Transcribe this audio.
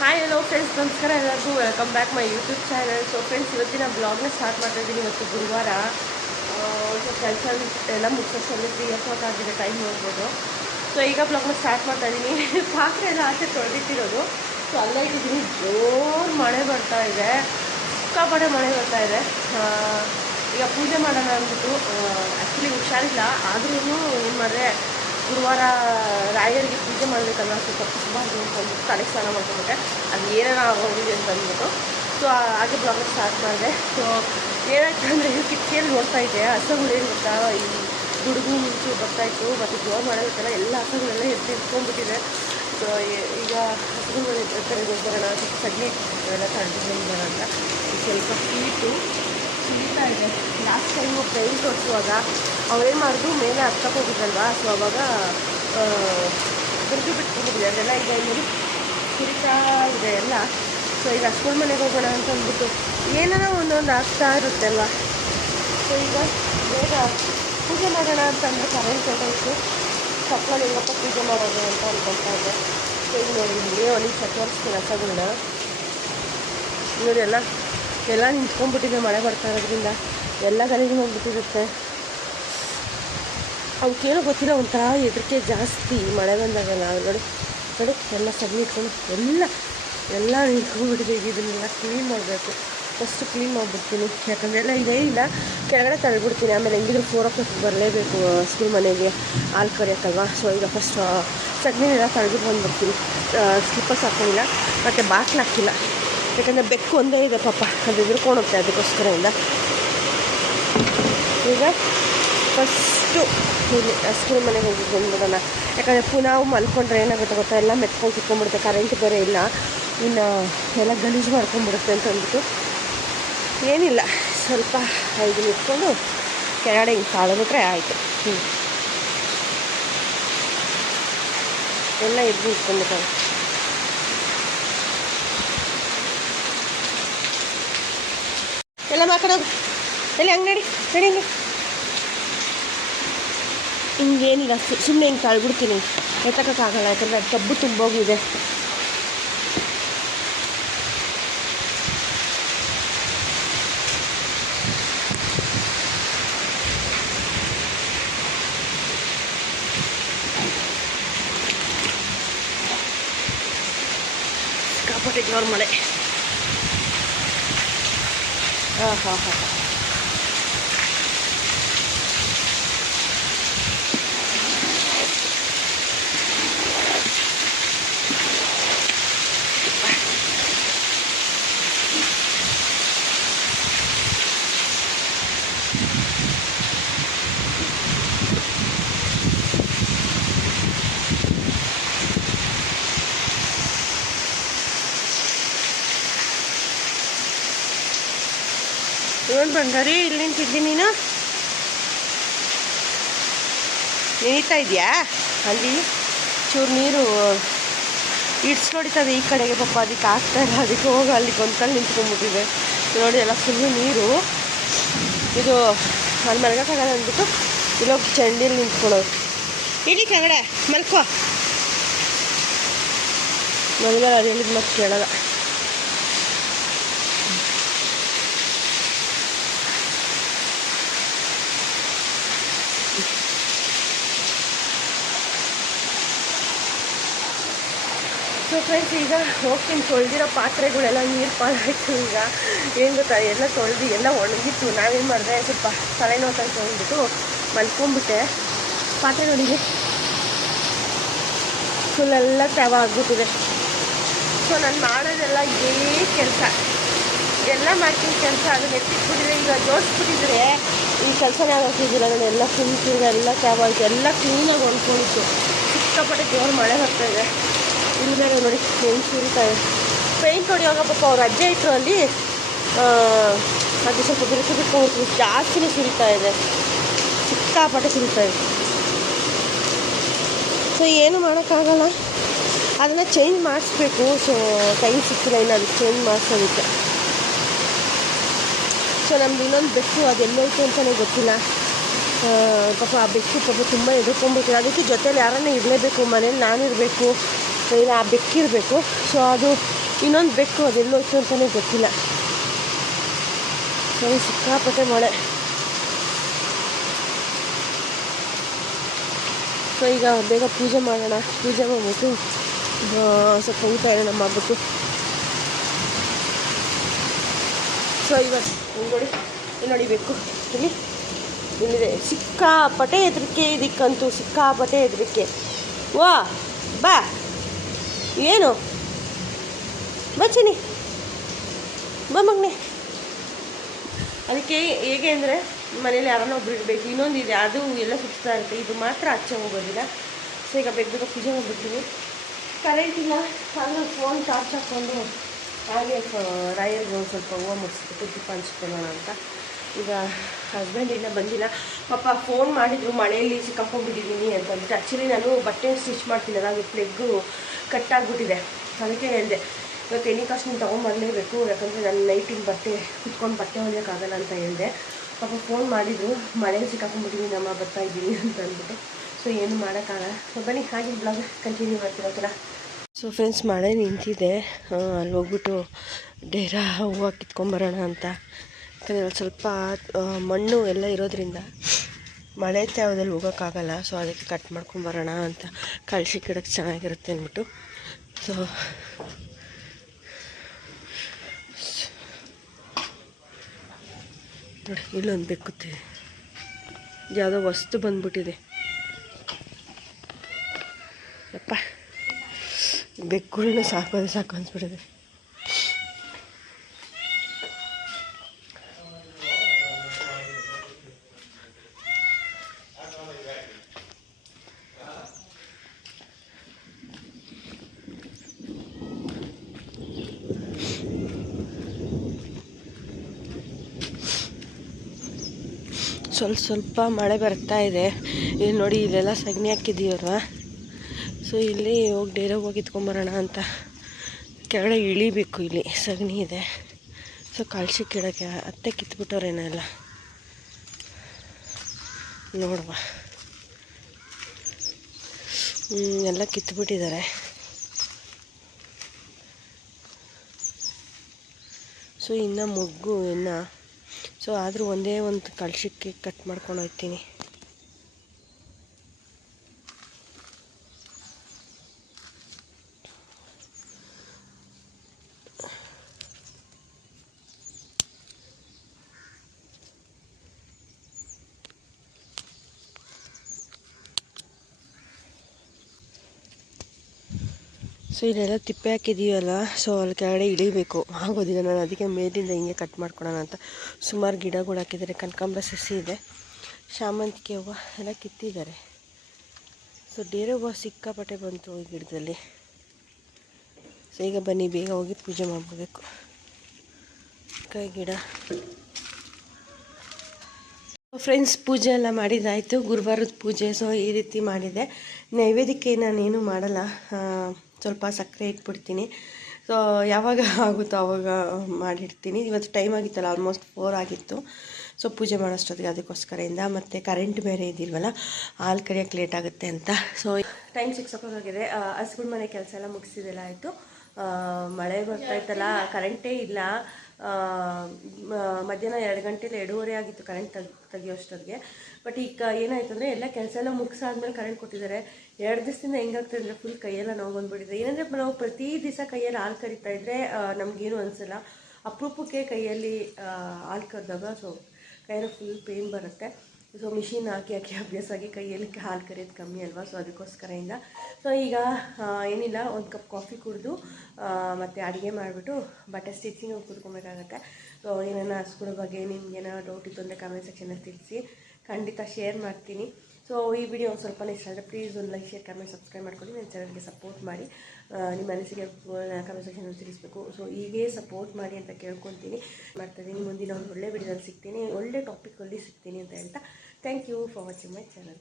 Hi hello friends, ನಮಸ್ಕಾರ ಎಲ್ಲರಿಗೂ. Welcome back my YouTube channel. So friends, ಇವತ್ತಿನ ಬ್ಲಾಗ್ನ start ಮಾಡ್ತಾ ಇದ್ದೀನಿ. ಇವತ್ತು ಗುರುವಾರ. ಒಂದು ಕೆಲಸ ಎಲ್ಲ ಮುಗಿಸೋಷ್ಟರಲ್ಲಿ 3:00 ಆಗಿದೆ, ಟೈಮ್ ನೋಡ್ಬೋದು. ಸೊ ಈಗ ಬ್ಲಾಗ್ನ ಸ್ಟಾರ್ಟ್ ಮಾಡ್ತಾ ಇದ್ದೀನಿ. ಪಾತ್ರೆ ಎಲ್ಲ ಆಚೆ ತೊಳೆದಿಟ್ಟಿರೋದು. ಸೊ ಅಲ್ಲೇ ಇಟ್ಟಿದ್ದೀನಿ. ಜೋರು ಮಳೆ ಬರ್ತಾ ಇದೆ, ಸಿಕ್ಕಾಪಟ್ಟೆ ಮಳೆ ಬರ್ತಾ ಇದೆ. ಈಗ ಪೂಜೆ ಮಾಡೋಣ ಅಂದ್ಬಿಟ್ಟು, ಆ್ಯಕ್ಚುಲಿ ಹುಷಾರಿಲ್ಲ, ಆದ್ರೂ ಏನು ಮಾಡಿದೆ, ಗುರುವಾರ ರಾಯರಿಗೆ ಪೂಜೆ ಮಾಡಬೇಕಲ್ವ, ಸ್ವಲ್ಪ ಕುಸ್ಬಾರ್ದು ಅಂತಂದ್ಬಿಟ್ಟು ತಲೆ ಸ್ನಾನ ಮಾಡ್ಕೊಂಡ್ಬಿಟ್ಟೆ. ಅದು ಏನೇನೋ ಆಗೋಗಿದೆ ಅಂತ ಅಂದ್ಬಿಟ್ಟು. ಸೊ ಹಾಗೆ ಬ್ಲಾಗ್ ಸ್ಟಾರ್ಟ್ ಮಾಡಿದೆ. ಸೊ ಏನಾಯ್ತು ಅಂದರೆ, ಕಿಟಕಿಯಲ್ಲಿ ನೋಡ್ತಾ ಇದ್ದೆ, ಹಸುಗಳು ಏನು ಗೊತ್ತಾ, ಈ ಗುಡುಗು ಮಿಂಚು ಬರ್ತಾಯಿತ್ತು. ಮತ್ತು ಜೋರು ಮಾಡೋದಕ್ಕೆಲ್ಲ ಎಲ್ಲ ಹಸುಗಳೆಲ್ಲ ಇಟ್ಕೊಂಡ್ಬಿಟ್ಟಿದೆ. ಸೊ ಈಗ ಹಸುಗಳು ಕಡೆಗೆ ಹೋಗ್ಬರೋಣ, ಸ್ವಲ್ಪ ಸಗಣಿ ಎಲ್ಲ ತಗೊಂಡು ಬರೋಣ ಅಂತ. ಸ್ವಲ್ಪ ಶೀತ ಇದೆ. ಲಾಸ್ಟ್ ಟೈಮು ಪೇಂಟ್ ಹೊಡಿಸುವಾಗ ಅವ್ರೇನು ಮಾಡಿದ್ರು, ಮೇಲೆ ಹತ್ತಕ್ಕೆ ಹೋಗಿದ್ರಲ್ವಾ. ಸೊ ಅವಾಗ ಬಿಟ್ಟು ಬಿಟ್ಕೊಂಡಿದ್ವಿ ಅದೆಲ್ಲ. ಈಗ ಇಲ್ಲಿ ಸುರಿತಾ ಇದೆ ಎಲ್ಲ. ಸೊ ಈಗ ಹಸ್ಗಳ ಮನೆಗೆ ಹೋಗೋಣ ಅಂತ ಅಂದ್ಬಿಟ್ಟು ಏನಾರ ಒಂದೊಂದು ಆಗ್ತಾ ಇರುತ್ತೆ ಅಲ್ವಾ. ಸೊ ಈಗ ಬೇಗ ಪೂಜೆ ಮಾಡೋಣ ಅಂತ ಅಂದರೆ ಕರೆಂಟ್ ಹೊರಟೋಯ್ತು. ಸಪ್ಲ ಹೆಂಗಪ್ಪ ಪೂಜೆ ಮಾಡೋದು ಅಂತ ಅಂದ್ಕೊಳ್ತಾ ಇದ್ದೆ. ಸೊ ಈಗ ನೋಡಿ, ಇಲ್ಲಿ ಒಂದು ತೋರಿಸ್ತೀನಿ ಹಸಗಳನ್ನ ನೋಡಿ. ಎಲ್ಲ ನಿಂತ್ಕೊಂಡ್ಬಿಟ್ಟಿದೆ, ಮಳೆ ಬರ್ತಾ ಇರೋದ್ರಿಂದ ಎಲ್ಲ ಗಲೀಜು ಹೋಗ್ಬಿಟ್ಟಿರುತ್ತೆ. ಅವಕ್ಕೇನೋ ಗೊತ್ತಿಲ್ಲ, ಒಂಥರ ಹೆದರಿಕೆ ಜಾಸ್ತಿ ಮಳೆ ಬಂದಾಗಲ್ಲ. ನೋಡಿ ಎಲ್ಲ ಸಗಣಿ ಇಟ್ಕೊಂಡು ಎಲ್ಲ ನಿಂತ್ಕೊಂಡ್ಬಿಟ್ಟಿದೆ. ಇದನ್ನೆಲ್ಲ ಕ್ಲೀನ್ ಮಾಡಬೇಕು. ಫಸ್ಟು ಕ್ಲೀನ್ ಮಾಡಿಬಿಡ್ತೀನಿ, ಯಾಕಂದರೆ ಎಲ್ಲ ಇದೇ ಇಲ್ಲ, ಕೆಳಗಡೆ ತಳ್ಳಿಬಿಡ್ತೀನಿ. ಆಮೇಲೆ ಹೆಂಗಿದ್ರು 4 o'clock ಬರಲೇಬೇಕು ಸ್ಕೂಲ್ ಮನೆಗೆ ಹಾಲು ಕರಿಯೋಕ್ಕಲ್ವ. ಸೊ ಈಗ ಫಸ್ಟ್ ಸಗಣಿನೆಲ್ಲ ತಳ್ಬಿಟ್ಟು ಬಂದುಬಿಡ್ತೀನಿ. ಸ್ಲಿಪ್ಪರ್ಸ್ ಹಾಕ್ಕೊಂಡಿಲ್ಲ ಮತ್ತು ಬಾಕ್ಲು ಹಾಕಿಲ್ಲ, ಯಾಕಂದರೆ ಬೆಕ್ಕು ಒಂದೇ ಇದೆ ಪಾಪ, ಅದು ಎದುರ್ಕೊಂಡು ಹೋಗ್ತಾ ಅದಕ್ಕೋಸ್ಕರದಿಂದ. ಈಗ ಫಸ್ಟು ಇಲ್ಲಿ ಸ್ಕೂಲ್ ಮನೆಗೆ ಹೋಗಿ ಬಂದ್ಬಿಡೋಣ. ಯಾಕಂದರೆ ಪುನಃ ಮಲ್ಕೊಂಡ್ರೆ ಏನಾಗುತ್ತೆ ಗೊತ್ತಾ, ಎಲ್ಲ ಮೆತ್ಕೊಂಡು ಸಿಕ್ಕೊಂಡ್ಬಿಡುತ್ತೆ. ಕರೆಂಟ್ ಬೇರೆ ಇಲ್ಲ, ಇನ್ನು ಎಲ್ಲ ಗಲೀಜು ಮಾಡ್ಕೊಂಡ್ಬಿಡುತ್ತೆ ಅಂತ ಅಂದ್ಬಿಟ್ಟು ಏನಿಲ್ಲ, ಸ್ವಲ್ಪ ಇದನ್ನ ಇಟ್ಕೊಂಡು ಕೆಳಗಡೆ ಹಿಂಗೆ ತಾಳಬಿಟ್ರೆ ಆಯಿತು. ಎಲ್ಲ ಎದ್ದು ಇಟ್ಕೊಂಡ್ಬಿಟ್ಟಾರೆ. ಎಲ್ಲ ಮಾತಾಡೋದು ಎಲ್ಲಿ ಹಂಗೆ ನಡಿ ಹಿಂಗೆ ಹಿಂಗೇನಿಲ್ಲ, ಸುಮ್ಮನೆ ಹಿಂಗೆ ತಳ್ಬಿಡ್ತೀನಿ. ಎತ್ತಕ್ಕಾಗಲ್ಲ, ಯಾಕಂದರೆ ಅದು ಕಬ್ಬು ತುಂಬೋಗಿದೆ. ಸಿಕ್ಕಾಪಟ್ಟೆ ಜೋರು ಮಳೆ. ಹಾಂ ಇವನು ಬಂಗಾರಿ, ಇಲ್ಲಿ ನಿಂತಿದ್ದೀನಿ. ನೀನು ನೆನೀತಾ ಇದೆಯಾ? ಅಲ್ಲಿ ಚೂರು ನೀರು ಇಡ್ಸ್ಕೊಡಿತದೆ ಈ ಕಡೆಗೆ ಪಾಪ, ಅದಕ್ಕೆ ಆಗ್ತಾಯಿಲ್ಲ. ಅದಕ್ಕೆ ಹೋಗಿ ಅಲ್ಲಿ ಗೊಂತಲ್ಲಿ ನಿಂತ್ಕೊಂಡ್ಬಿಟ್ಟಿದೆ ನೋಡಿ. ಎಲ್ಲ ಫುಲ್ಲು ನೀರು. ಇದು ಅಲ್ಲಿ ಮಲ್ಗೋಕ್ಕಾಗಲ್ಲ ಅಂದ್ಬಿಟ್ಟು ಇಲ್ಲೋಗಿ ಚಂಡೀಲಿ ನಿಂತ್ಕೊಳ್ಳೋದು. ಇಡೀ ಕೆಳಗಡೆ ಮಲ್ಕೋ. ಮಲ್ಗಲ್ಲ, ಅದು ಹೇಳಿದ ಮತ್ತೆ ಕೇಳಲ್ಲ. ಸೊ ಫ್ರೆಂಡ್ಸ್, ಈಗ ಹೋಗ್ತೀನಿ. ತೊಳೆದಿರೋ ಪಾತ್ರೆಗಳೆಲ್ಲ ನೀರು ಪಾಲಾಯಿತು. ಈಗ ಏನು ಗೊತ್ತಾ, ಎಲ್ಲ ತೊಳೆದು ಎಲ್ಲ ಒಣಗಿತ್ತು. ನಾವೇನು ಮಾಡಿದೆ, ಸ್ವಲ್ಪ ತಲೆನೋವು ತೊಗೊಂಡ್ಬಿಟ್ಟು ಮಲ್ಕೊಂಡ್ಬಿಟ್ಟೆ. ಪಾತ್ರೆ ನೋಡಿದೆ ಫುಲ್ಲೆಲ್ಲ ತವ ಆಗ್ಬಿಟ್ಟಿದೆ. ಸೊ ನಾನು ಮಾಡೋದೆಲ್ಲ ಇದೇ ಕೆಲಸ, ಎಲ್ಲ ಮಾಡ್ತೀನಿ ಕೆಲಸ. ಅದನ್ನ ಎತ್ತಿಟ್ಬಿಟ್ಟಿದೆ. ಈಗ ಜೋಡಿಸ್ಬಿಟ್ಟಿದ್ರೆ ಈ ಕೆಲಸನೇ ಆಗೋಗ್ತಿದ್ದಿಲ್ಲ. ನಾನು ಎಲ್ಲ ಫುಲ್ ಎಲ್ಲ ತವ ಆಯಿತು, ಎಲ್ಲ ಕ್ಲೀನಾಗಿ ಹೊಂದ್ಕೊಂಡಿತ್ತು. ಸಿಕ್ಕಾಪಟ್ಟೆ ಜೋರು ಮಳೆ ಬರ್ತಾಯಿದೆ. ಇಲ್ಲಿ ಬೇರೆ ನೋಡಿ ಪೇಂಟ್ ಸುರಿತಾ ಇದೆ. ಪೇಂಟ್ ಹೊಡಿಯೋವಾಗ ಪಾಪ ಅವ್ರು ಅಜ್ಜೆ ಇಟ್ಟರು ಅಲ್ಲಿ, ಅದು ಸ್ವಲ್ಪ ಬಿಟ್ಕೊಂಡು ಜಾಸ್ತಿನೇ ಸುರಿತಾ ಇದೆ, ಸಿಕ್ಕಾಪಟ್ಟೆ ಸುರಿತಾ ಇದೆ. ಸೊ ಏನು ಮಾಡೋಕ್ಕಾಗಲ್ಲ, ಅದನ್ನು ಚೇಂಜ್ ಮಾಡಿಸ್ಬೇಕು. ಸೊ ಟೈಮ್ ಸಿಕ್ಕಿಲ್ಲ ಇನ್ನು ಅದಕ್ಕೆ ಚೇಂಜ್ ಮಾಡಿಸೋದಕ್ಕೆ. ಸೊ ನಮ್ದು ಇನ್ನೊಂದು ಬೆಕ್ಕು ಅದೆಲ್ಲೋಯ್ತು ಅಂತಲೇ ಗೊತ್ತಿಲ್ಲ. ಪಾಪ ಆ ಬೆಕ್ಕು ಪಾಪ ತುಂಬ ಎದುರ್ಕೊಂಡ್ಬಿಟ್ಟಿಲ್ಲ. ಅದಕ್ಕೆ ಜೊತೇಲಿ ಯಾರನ್ನೇ ಇರಲೇಬೇಕು, ಮನೇಲಿ ನಾನಿರಬೇಕು, ಇಲ್ಲ ಆ ಬೆಕ್ಕಿರಬೇಕು. ಸೊ ಅದು ಇನ್ನೊಂದು ಬೆಕ್ಕು ಅದೆಲ್ಲೋಯ್ತು ಅಂತಲೇ ಗೊತ್ತಿಲ್ಲ. ಸರಿ, ಸಿಕ್ಕಾಪಟ್ಟೆ ಮಳೆ. ಸೊ ಈಗ ಬೇಗ ಪೂಜೆ ಮಾಡೋಣ. ಪೂಜೆ ಮಾಡಿಬಿಟ್ಟು ಸ್ವಲ್ಪ ಊಟ ಏನೋ ಮಾಡಿಬಿಟ್ಟು. ಸೊ ಇವತ್ತು ನೋಡಿ ಬೇಕು ಇಲ್ಲಿದೆ. ಸಿಕ್ಕಾಪಟ್ಟೆ ಹೆದರಿಕೆ ಇದಕ್ಕಂತೂ, ಸಿಕ್ಕಾಪಟ್ಟೆ ಹೆದರಿಕೆ. ವಾ ಬಾ, ಏನು ಬಚ್ಚಿನಿ ಬಾ ಮಗನೆ. ಅದಕ್ಕೆ ಹೇಗೆ ಅಂದರೆ ಮನೇಲಿ ಯಾರನ್ನೋ ಒಬ್ರು ಇಡಬೇಕು. ಇನ್ನೊಂದಿದೆ, ಅದು ಎಲ್ಲ ಸುತ್ತಾ ಇರುತ್ತೆ, ಇದು ಮಾತ್ರ ಆಚೆ ಹೋಗೋದಿಲ್ಲ. ಸೊ ಈಗ ಬೇಗ ಪೂಜೆ ಮಾಡಿಬಿಡ್ತೀನಿ. ಕರೆಂಟ್ ಇಲ್ಲ, ಆದರೆ ಫೋನ್ ಚಾರ್ಜ್ ಹಾಕ್ಕೊಂಡು ಹಾಗೆ ರಾಯರ್ಗೆ ಒಂದು ಸ್ವಲ್ಪ ಹೂವು ಮುಗಿಸ್ಬಿಟ್ಟು ದೀಪ ಹಂಚ್ಕೊಳ್ಳೋಣ ಅಂತ. ಈಗ ಹಸ್ಬೆಂಡ್ ಇನ್ನೂ ಬಂದಿಲ್ಲ. ಪಾಪ ಫೋನ್ ಮಾಡಿದ್ರು, ಮಳೆಯಲ್ಲಿ ಸಿಕ್ಕಾಕೊಂಡ್ಬಿಟ್ಟಿದ್ದೀನಿ ಅಂತಂದ್ಬಿಟ್ಟು. ಆ್ಯಕ್ಚುಲಿ ನಾನು ಬಟ್ಟೆ ಸ್ಟಿಚ್ ಮಾಡ್ತೀನಿ, ಅದು ಪ್ಲೆಗ್ಗು ಕಟ್ಟಾಗ್ಬಿಟ್ಟಿದೆ. ಅದಕ್ಕೆ ಹೇಳಿದೆ ಇವತ್ತು ಎನಿ ಕಾಸ್ಟ್ ನೀನು ತೊಗೊಂಬರಲೇಬೇಕು, ಯಾಕಂದರೆ ನಾನು ನೈಟಿನ ಬಟ್ಟೆ ಕುತ್ಕೊಂಡು ಬಟ್ಟೆ ಹೊಲಿಯೋಕ್ಕಾಗಲ್ಲ ಅಂತ ಹೇಳಿದೆ. ಪಾಪ ಫೋನ್ ಮಾಡಿದ್ರು, ಮಳೆಯಲ್ಲಿ ಸಿಕ್ಕಾಕೊಂಡ್ಬಿಟ್ಟಿದ್ದೀನಿ ಅಮ್ಮ, ಬರ್ತಾಯಿದ್ದೀನಿ ಅಂತ ಅಂದ್ಬಿಟ್ಟು. ಸೊ ಏನು ಮಾಡೋಕ್ಕಾಗಲ್ಲ. ಸೊ ಬನ್ನಿ ಹಾಗೆ ಬ್ಲಾಗ್ ಕಂಟಿನ್ಯೂ ಮಾಡ್ತಿರೋಕ್ಕಿಲ್ಲ. ಸೊ ಫ್ರೆಂಡ್ಸ್, ಮಳೆ ನಿಂತಿದೆ. ಅಲ್ಲಿ ಹೋಗ್ಬಿಟ್ಟು ಡೇರಾ ಹೂವು ಕಿತ್ಕೊಂಬರೋಣ ಅಂತ. ಯಾಕಂದರೆ ಅಲ್ಲಿ ಸ್ವಲ್ಪ ಮಣ್ಣು ಎಲ್ಲ ಇರೋದ್ರಿಂದ ಮಳೆ ತ್ಯಾವದಲ್ಲಿ ಹೋಗೋಕ್ಕಾಗಲ್ಲ. ಸೊ ಅದಕ್ಕೆ ಕಟ್ ಮಾಡ್ಕೊಂಬರೋಣ ಅಂತ. ಕಳಶಿ ಗಿಡಕ್ಕೆ ಚೆನ್ನಾಗಿರುತ್ತೆ ಅಂದ್ಬಿಟ್ಟು. ಸೊ ನೋಡಿ, ಇಲ್ಲೊಂದು ಬೆಕ್ಕುತ್ತಿದೆ, ಯಾವುದೋ ವಸ್ತು ಬಂದ್ಬಿಟ್ಟಿದೆ. ಯಪ್ಪ, ಬೆಕ್ಕುಗಳನ್ನ ಸಾಕು ಅನಿಸ್ಬಿಟ್ಟಿದೆ. ಸ್ವಲ್ಪ ಮಳೆ ಬರ್ತಾ ಇದೆ. ಇಲ್ಲಿ ನೋಡಿ, ಇಲ್ಲೆಲ್ಲ ಸಗಣಿ ಹಾಕಿದ್ದೀವಲ್ವ. ಸೊ ಇಲ್ಲಿ ಹೋಗಿ ಡೇರೆ ಹೋಗಿ ಇತ್ಕೊಂಬರೋಣ ಅಂತ. ಕೆಳಗಡೆ ಇಳಿಬೇಕು, ಇಲ್ಲಿ ಸಗಣಿ ಇದೆ. ಸೊ ಕಳಶಿ ಗಿಡಕ್ಕೆ ಅತ್ತೆ ಕಿತ್ಬಿಟ್ಟವ್ರೇನೆಲ್ಲ ನೋಡುವ. ಎಲ್ಲ ಕಿತ್ಬಿಟ್ಟಿದ್ದಾರೆ. ಸೊ ಇನ್ನು ಮೊಗ್ಗು ಇನ್ನು. ಸೊ ಆದರೂ ಒಂದೇ ಒಂದು ಕಳಶಕ್ಕೆ ಕಟ್ ಮಾಡ್ಕೊಂಡು ಹೋಗ್ತೀನಿ. ಸೊ ಇಲ್ಲೆಲ್ಲ ತಿಪ್ಪೆ ಹಾಕಿದ್ದೀವಲ್ಲ, ಸೊ ಅಲ್ಲಿ ಕೆಳಗಡೆ ಇಳಿಬೇಕು, ಆಗೋದಿಲ್ಲ. ನಾನು ಅದಕ್ಕೆ ಮೇಲಿಂದ ಹಿಂಗೆ ಕಟ್ ಮಾಡ್ಕೊಳೋಣ ಅಂತ. ಸುಮಾರು ಗಿಡಗಳು ಹಾಕಿದ್ದಾರೆ. ಕನಕಾಂಬರ ಸಸಿ ಇದೆ, ಶಾಮಂತಿಗೆ ಹೂವು ಎಲ್ಲ ಕಿತ್ತಿದ್ದಾರೆ. ಸೊ ಡೇರೆ ಹೂವು ಸಿಕ್ಕಾಪಟ್ಟೆ ಬಂತು ಈ ಗಿಡದಲ್ಲಿ. ಸೊ ಈಗ ಬನ್ನಿ ಬೇಗ ಹೋಗಿ ಪೂಜೆ ಮಾಡ್ಕೋಬೇಕು. ಕೈ ಗಿಡ ಫ್ರೆಂಡ್ಸ್, ಪೂಜೆ ಎಲ್ಲ ಮಾಡಿದ್ದಾಯಿತು, ಗುರುವಾರದ ಪೂಜೆ. ಸೊ ಈ ರೀತಿ ಮಾಡಿದೆ. ನೈವೇದ್ಯಕ್ಕೆ ನಾನೇನು ಮಾಡಲ್ಲ, ಸ್ವಲ್ಪ ಸಕ್ಕರೆ ಇಟ್ಬಿಡ್ತೀನಿ. ಸೊ ಯಾವಾಗ ಆಗುತ್ತೋ ಆವಾಗ ಮಾಡಿಡ್ತೀನಿ. ಇವತ್ತು ಟೈಮ್ ಆಗಿತ್ತಲ್ಲ, ಆಲ್ಮೋಸ್ಟ್ 4 ಆಗಿತ್ತು. ಸೊ ಪೂಜೆ ಮಾಡೋಷ್ಟೊತ್ತಿಗೆ ಅದಕ್ಕೋಸ್ಕರದಿಂದ. ಮತ್ತು ಕರೆಂಟ್ ಬೇರೆ ಇದ್ದಿಲ್ವಲ್ಲ, ಹಾಲು ಕರಿಯೋಕ್ಕೆ ಲೇಟ್ ಆಗುತ್ತೆ ಅಂತ. ಸೊ ಟೈಮ್ 6 ಆಗಿದೆ. ಹಸ್ಬೆಂಡ್ ಮನೆ ಕೆಲಸ ಎಲ್ಲ ಮುಗಿಸಿದೆಲ್ಲ ಆಯಿತು. ಮಳೆ ಬರ್ತಾಯಿತ್ತಲ್ಲ, ಕರೆಂಟೇ ಇಲ್ಲ. ಮಧ್ಯಾಹ್ನ 2 ಗಂಟೆಲಿ 2:30 ಆಗಿತ್ತು ಕರೆಂಟ್ ತೆಗಿಯೋಷ್ಟೊತ್ತಿಗೆ. ಬಟ್ ಈಗ ಏನಾಯ್ತು ಅಂದರೆ ಎಲ್ಲ ಕೆಲಸ ಎಲ್ಲ ಮುಗಿಸಾದ್ಮೇಲೆ ಕರೆಂಟ್ ಕೊಟ್ಟಿದ್ದಾರೆ. 2 ದಿವಸದಿಂದ ಹೆಂಗಾಗ್ತದೆ ಅಂದರೆ ಫುಲ್ ಕೈಯೆಲ್ಲ ನೋವು ಬಂದುಬಿಟ್ಟಿದೆ. ಏನಂದರೆ ನಾವು ಪ್ರತಿ ದಿವಸ ಕೈಯಲ್ಲಿ ಹಾಲು ಕರಿತಾ ಇದ್ದರೆ ನಮಗೇನು ಅನಿಸಲ್ಲ. ಅಪರೂಪಕ್ಕೆ ಕೈಯಲ್ಲಿ ಹಾಲು ಕರೆದಾಗ ಸೊ ಕೈಯಲ್ಲಿ ಫುಲ್ ಪೇನ್ ಬರುತ್ತೆ. ಸೊ ಮಿಷಿನ್ ಹಾಕಿ ಅಭ್ಯಾಸ ಆಗಿ ಕೈಯಲ್ಲಿ ಹಾಲು ಕರಿಯೋದು ಕಮ್ಮಿ ಅಲ್ವಾ. ಸೊ ಅದಕ್ಕೋಸ್ಕರದಿಂದ ಸೊ ಈಗ ಏನಿಲ್ಲ, ಒಂದು ಕಪ್ ಕಾಫಿ ಕುಡಿದು ಮತ್ತು ಅಡುಗೆ ಮಾಡಿಬಿಟ್ಟು ಬಟ್ಟೆ ಸ್ಟಿಚಿಂಗ್ ಕೂತ್ಕೊಬೇಕಾಗತ್ತೆ. ಸೊ ಏನಾರ ಹಸ್ಗಳ ಬಗ್ಗೆ ನಿಮ್ಗೇನೋ ಡೌಟ್ ಇತ್ತು ಅಂದರೆ ಕಮೆಂಟ್ ಸೆಕ್ಷನಲ್ಲಿ ತಿಳಿಸಿ, ಖಂಡಿತ ಶೇರ್ ಮಾಡ್ತೀನಿ. ಸೊ ಈ ವಿಡಿಯೋ ಒಂದು ಸ್ವಲ್ಪನೇ ಇಷ್ಟ ಆದರೆ ಪ್ಲೀಸ್ ಒಂದು ಲೈಕ್, ಶೇರ್, ಕಮೆಂಟ್, ಸಬ್ಸ್ಕ್ರೈಬ್ ಮಾಡ್ಕೊಂಡು ನನ್ನ ಚಾನಲ್ಗೆ ಸಪೋರ್ಟ್ ಮಾಡಿ. ನಿಮ್ಮ ಮನಸ್ಸಿಗೆ ಕಮೆಂಟ್ ಸೆಕ್ಷನಲ್ಲಿ ತಿಳಿಸ್ಬೇಕು. ಸೊ ಹೀಗೇ ಸಪೋರ್ಟ್ ಮಾಡಿ ಅಂತ ಕೇಳ್ಕೊತೀನಿ. ಮಾಡ್ತಾಯಿದ್ದೀನಿ. ಮುಂದಿನ ಒಂದು ಒಳ್ಳೆ ವಿಡಿಯೋದಲ್ಲಿ ಸಿಗ್ತೀನಿ, ಒಳ್ಳೆ ಟಾಪಿಕಲ್ಲಿ ಸಿಗ್ತೀನಿ ಅಂತ ಹೇಳ್ತಾ thank you for watching my channel.